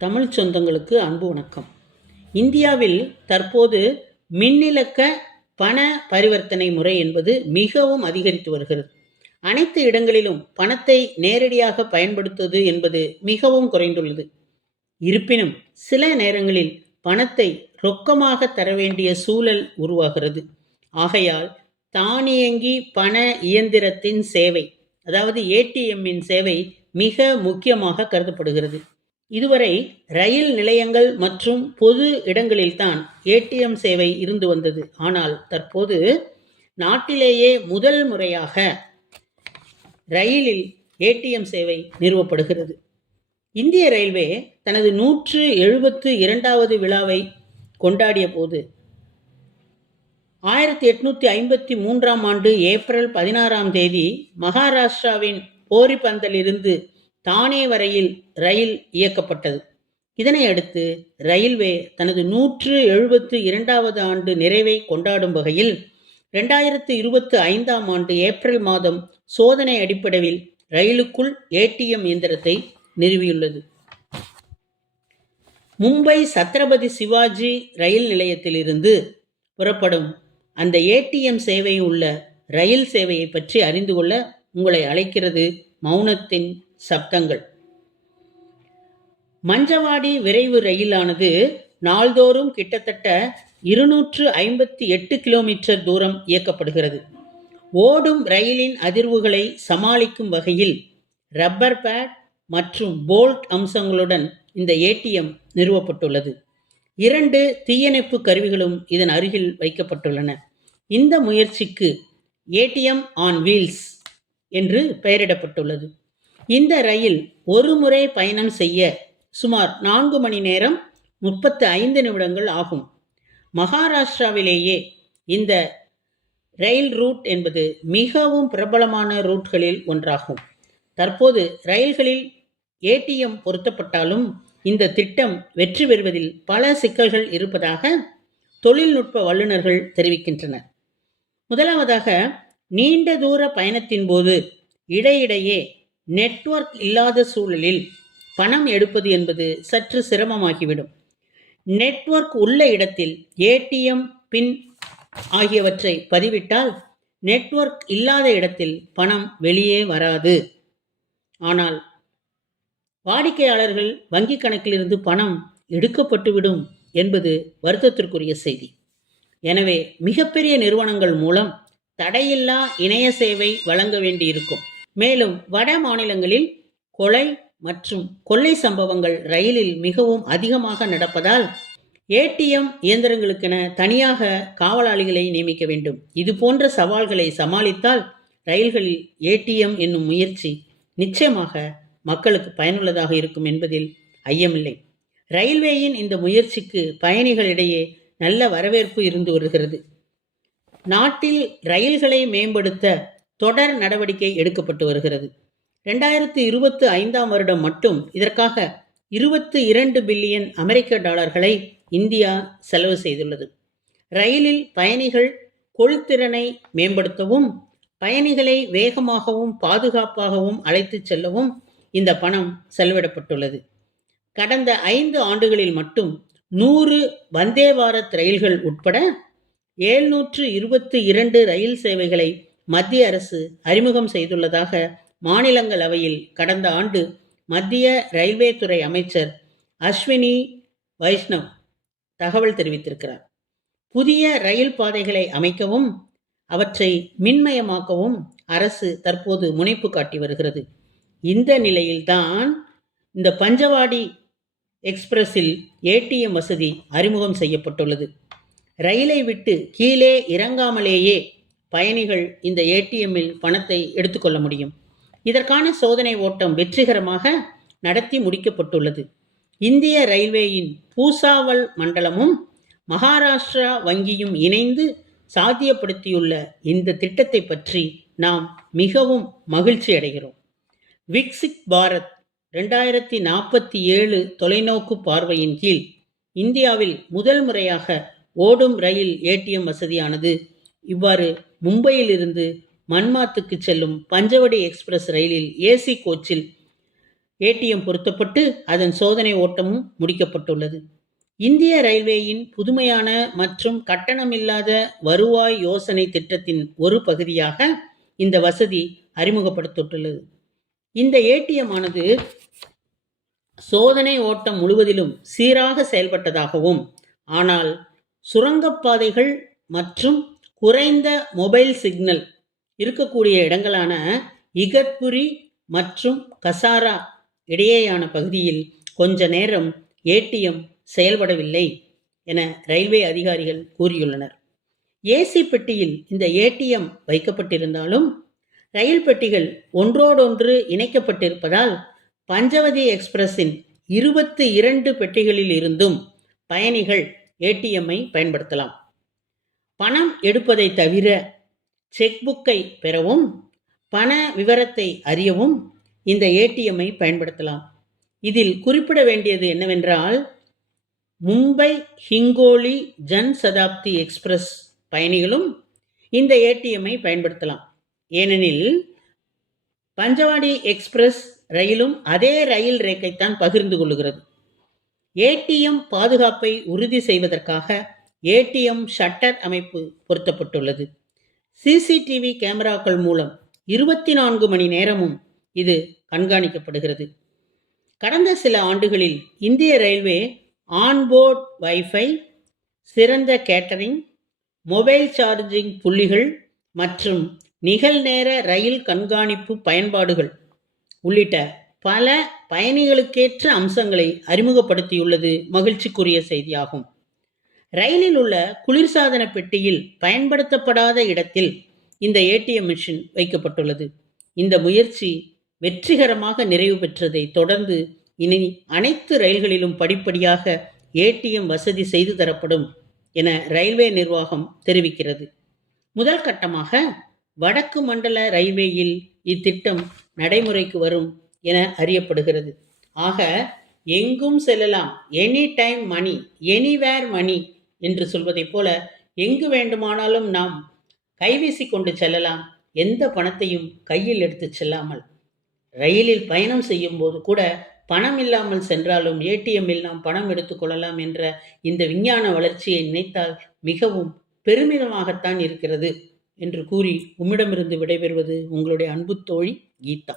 தமிழ் சொந்தங்களுக்கு அன்பு வணக்கம். இந்தியாவில் தற்போது மின்னிலக்க பண பரிவர்த்தனை முறை என்பது மிகவும் அதிகரித்து வருகிறது. அனைத்து இடங்களிலும் பணத்தை நேரடியாக பயன்படுத்துவது என்பது மிகவும் குறைந்துள்ளது. இருப்பினும் சில நேரங்களில் பணத்தை ரொக்கமாக தர வேண்டிய சூழல் உருவாகிறது. ஆகையால் தானியங்கி பண இயந்திரத்தின் சேவை அதாவது ஏடிஎம்மின் சேவை மிக முக்கியமாக கருதப்படுகிறது. இதுவரை ரயில் நிலையங்கள் மற்றும் பொது இடங்களில்தான் ஏடிஎம் சேவை இருந்து வந்தது. ஆனால் தற்போது நாட்டிலேயே முதல் முறையாக ரயிலில் ஏடிஎம் சேவை நிறுவப்படுகிறது. இந்திய ரயில்வே தனது நூற்று எழுபத்து இரண்டாவது விழாவை கொண்டாடிய போது ஆயிரத்தி எட்நூத்தி ஐம்பத்தி மூன்றாம் ஆண்டு ஏப்ரல் பதினாறாம் தேதி மகாராஷ்டிராவின் போரிபந்தலிருந்து தானே வரையில் ரயில் இயக்கப்பட்டது. இதனை அடுத்து ரயில்வே தனது நூற்று எழுபத்து இரண்டாவது ஆண்டு நிறைவை கொண்டாடும் வகையில் ரெண்டாயிரத்து இருபத்து ஐந்தாம் ஆண்டு ஏப்ரல் மாதம் சோதனை அடிப்படையில் ரயிலுக்குள் ஏடிஎம் இயந்திரத்தை நிறுவியுள்ளது. மும்பை சத்ரபதி சிவாஜி ரயில் நிலையத்திலிருந்து புறப்படும் அந்த ஏடிஎம் சேவை உள்ள ரயில் சேவையை பற்றி அறிந்து கொள்ள உங்களை அழைக்கிறது மௌனத்தின் சப்தங்கள். மஞ்சவாடி விரைவு ரயிலானது நாள்தோறும் கிட்டத்தட்ட இருநூற்று ஐம்பத்தி எட்டு கிலோமீட்டர் தூரம் இயக்கப்படுகிறது. ஓடும் ரயிலின் அதிர்வுகளை சமாளிக்கும் வகையில் ரப்பர் பேட் மற்றும் போல்ட் அம்சங்களுடன் இந்த ஏடிஎம் நிறுவப்பட்டுள்ளது. இரண்டு தீயணைப்பு கருவிகளும் இதன் அருகில் வைக்கப்பட்டுள்ளன. இந்த முயற்சிக்கு ஏடிஎம் ஆன் வீல்ஸ் என்று பெயரிடப்பட்டுள்ளது. இந்த ரயில் ஒரு முறை பயணம் செய்ய சுமார் நான்கு மணி நேரம் முப்பத்து ஐந்து நிமிடங்கள் ஆகும். மகாராஷ்டிராவிலேயே இந்த ரயில் ரூட் என்பது மிகவும் பிரபலமான ரூட்களில் ஒன்றாகும். தற்போது ரயில்களில் ஏடிஎம் பொருத்தப்பட்டாலும் இந்த திட்டம் வெற்றி பெறுவதில் பல சிக்கல்கள் இருப்பதாக தொழில்நுட்ப வல்லுநர்கள் தெரிவிக்கின்றனர். முதலாவதாக நீண்ட தூர பயணத்தின் போது இடையிடையே நெட்வொர்க் இல்லாத சூழலில் பணம் எடுப்பது என்பது சற்று சிரமமாகிவிடும். நெட்வொர்க் உள்ள இடத்தில் ஏடிஎம் பின் ஆகியவற்றை பதிவிட்டால் நெட்வொர்க் இல்லாத இடத்தில் பணம் வெளியே வராது. ஆனால் வாடிக்கையாளர்கள் வங்கி கணக்கிலிருந்து பணம் எடுக்கப்பட்டுவிடும் என்பது வருத்தத்திற்குரிய செய்தி. எனவே மிகப்பெரிய நிறுவனங்கள் மூலம் தடையில்லா இணைய சேவை வழங்க வேண்டியிருக்கும். மேலும் வட மாநிலங்களில் கொலை மற்றும் கொள்ளை சம்பவங்கள் ரயிலில் மிகவும் அதிகமாக நடப்பதால் ஏடிஎம் இயந்திரங்களுக்கென தனியாக காவலாளிகளை நியமிக்க வேண்டும். இது போன்ற சவால்களை சமாளித்தால் ரயில்களில் ஏடிஎம் என்னும் முயற்சி நிச்சயமாக மக்களுக்கு பயனுள்ளதாக இருக்கும் என்பதில் ஐயமில்லை. ரயில்வேயின் இந்த முயற்சிக்கு பயணிகளிடையே நல்ல வரவேற்பு இருந்து வருகிறது. நாட்டில் ரயில்களை மேம்படுத்த தொடர் நடவடிக்கை எடுக்கப்பட்டு வருகிறது. ரெண்டாயிரத்து இருபத்து ஐந்தாம் வருடம் மட்டும் இதற்காக இருபத்து இரண்டு பில்லியன் அமெரிக்க டாலர்களை இந்தியா செலவு செய்துள்ளது. ரயிலில் பயணிகள் கொள்திறனை மேம்படுத்தவும் பயணிகளை வேகமாகவும் பாதுகாப்பாகவும் அழைத்துச் செல்லவும் இந்த பணம் செலவிடப்பட்டுள்ளது. கடந்த ஐந்து ஆண்டுகளில் மட்டும் நூறு வந்தே பாரத் ரயில்கள் உட்பட ஏழ்நூற்று இருபத்தி இரண்டு ரயில் சேவைகளை மத்திய அரசு அறிமுகம் செய்துள்ளதாக மாநிலங்களவையில் கடந்த ஆண்டு மத்திய ரயில்வே துறை அமைச்சர் அஸ்வினி வைஷ்ணவ் தகவல் தெரிவித்திருக்கிறார். புதிய ரயில் பாதைகளை அமைக்கவும் அவற்றை மின்மயமாக்கவும் அரசு தற்போது முனைப்பு காட்டி வருகிறது. இந்த நிலையில்தான் இந்த பஞ்சவாடி எக்ஸ்பிரஸில் ஏடிஎம் வசதி அறிமுகம் செய்யப்பட்டுள்ளது. ரயிலை விட்டு கீழே இறங்காமலேயே பயணிகள் இந்த ஏடிஎம்மில் பணத்தை எடுத்துக்கொள்ள முடியும். இதற்கான சோதனை ஓட்டம் வெற்றிகரமாக நடத்தி முடிக்கப்பட்டுள்ளது. இந்திய ரயில்வேயின் பூசாவல் மண்டலமும் மகாராஷ்டிரா வங்கியும் இணைந்து சாத்தியப்படுத்தியுள்ள இந்த திட்டத்தை பற்றி நாம் மிகவும் மகிழ்ச்சி அடைகிறோம். விக்சிக் பாரத் ரெண்டாயிரத்தி நாற்பத்தி ஏழு தொலைநோக்கு பார்வையின் கீழ் இந்தியாவில் முதல் முறையாக ஓடும் ரயில் ஏடிஎம் வசதியானது இவ்வாறு மும்பையிலிருந்து மன்மாத்துக்கு செல்லும் பஞ்சவடி எக்ஸ்பிரஸ் ரயிலில் ஏசி கோச்சில் ஏடிஎம் பொருத்தப்பட்டு அதன் சோதனை ஓட்டமும் முடிக்கப்பட்டுள்ளது. இந்திய ரயில்வேயின் புதுமையான மற்றும் கட்டணமில்லாத வருவாய் யோசனை திட்டத்தின் ஒரு பகுதியாக இந்த வசதி அறிமுகப்படுத்தப்பட்டுள்ளது. இந்த ஏடிஎம் ஆனது சோதனை ஓட்டம் முழுவதிலும் சீராக செயல்பட்டதாகவும் ஆனால் சுரங்கப்பாதைகள் மற்றும் குறைந்த மொபைல் சிக்னல் இருக்கக்கூடிய இடங்களான இகத்புரி மற்றும் கசாரா இடையேயான பகுதியில் கொஞ்ச நேரம் ஏடிஎம் செயல்படவில்லை என ரயில்வே அதிகாரிகள் கூறியுள்ளனர். ஏசி பெட்டியில் இந்த ஏடிஎம் வைக்கப்பட்டிருந்தாலும் ரயில் பெட்டிகள் ஒன்றோடொன்று இணைக்கப்பட்டிருப்பதால் பஞ்சவதி எக்ஸ்பிரஸின் இருபத்தி இரண்டு பெட்டிகளில் இருந்தும் பயணிகள் ஏடிஎம்மை பயன்படுத்தலாம். பணம் எடுப்பதை தவிர செக் புக்கை பெறவும் பண விவரத்தை அறியவும் இந்த ஏடிஎம்மை பயன்படுத்தலாம். இதில் குறிப்பிட வேண்டியது என்னவென்றால் மும்பை ஹிங்கோலி ஜன் சதாப்தி எக்ஸ்பிரஸ் பயணிகளும் இந்த ஏடிஎம்மை பயன்படுத்தலாம். ஏனெனில் பஞ்சவாடி எக்ஸ்பிரஸ் ரயிலும் அதே ரயில் ரேக்கைத்தான் பகிர்ந்து கொள்ளுகிறது. ஏடிஎம் பாதுகாப்பை உறுதி செய்வதற்காக ஏடிஎம் ஷட்டர் அமைப்பு பொருத்தப்பட்டுள்ளது. சிசிடிவி கேமராக்கள் மூலம் இருபத்தி நான்கு மணி நேரமும் இது கண்காணிக்கப்படுகிறது. கடந்த சில ஆண்டுகளில் இந்திய ரயில்வே ஆன்போர்ட் வைஃபை சிறந்த கேட்டரிங் மொபைல் சார்ஜிங் புள்ளிகள் மற்றும் நிகழ்நேர ரயில் கண்காணிப்பு பயன்பாடுகள் உள்ளிட்ட பல பயணிகளுக்கேற்ற அம்சங்களை அறிமுகப்படுத்தியுள்ளது மகிழ்ச்சிக்குரிய செய்தியாகும். ரயிலில் உள்ள குளிர்சாதன பெட்டியில் பயன்படுத்தப்படாத இடத்தில் இந்த ஏடிஎம் மிஷின் வைக்கப்பட்டுள்ளது. இந்த முயற்சி வெற்றிகரமாக நிறைவு பெற்றதை தொடர்ந்து இனி அனைத்து ரயில்களிலும் படிப்படியாக ஏடிஎம் வசதி செய்து தரப்படும் என ரயில்வே நிர்வாகம் தெரிவிக்கிறது. முதல் கட்டமாக வடக்கு மண்டல ரயில்வேயில் இத்திட்டம் நடைமுறைக்கு வரும் என அறியப்படுகிறது. ஆக எங்கும் செல்லலாம். Any time money anywhere money என்று சொல்வதைப் போல எங்கு வேண்டுமானாலும் நாம் கைவீசி கொண்டு செல்லலாம். எந்த பணத்தையும் கையில் எடுத்து செல்லாமல். ரயிலில் பயணம் செய்யும் போது கூட பணம் இல்லாமல் சென்றாலும் ஏடிஎம்மில் நாம் பணம் எடுத்துக்கொள்ளலாம் என்ற இந்த விஞ்ஞான வளர்ச்சியை நினைத்தால் மிகவும் பெருமிதமாகத்தான் இருக்கிறது என்று கூறி உம்மிடமிருந்து விடைபெறுவது உங்களுடைய அன்பு தோழி கீதா.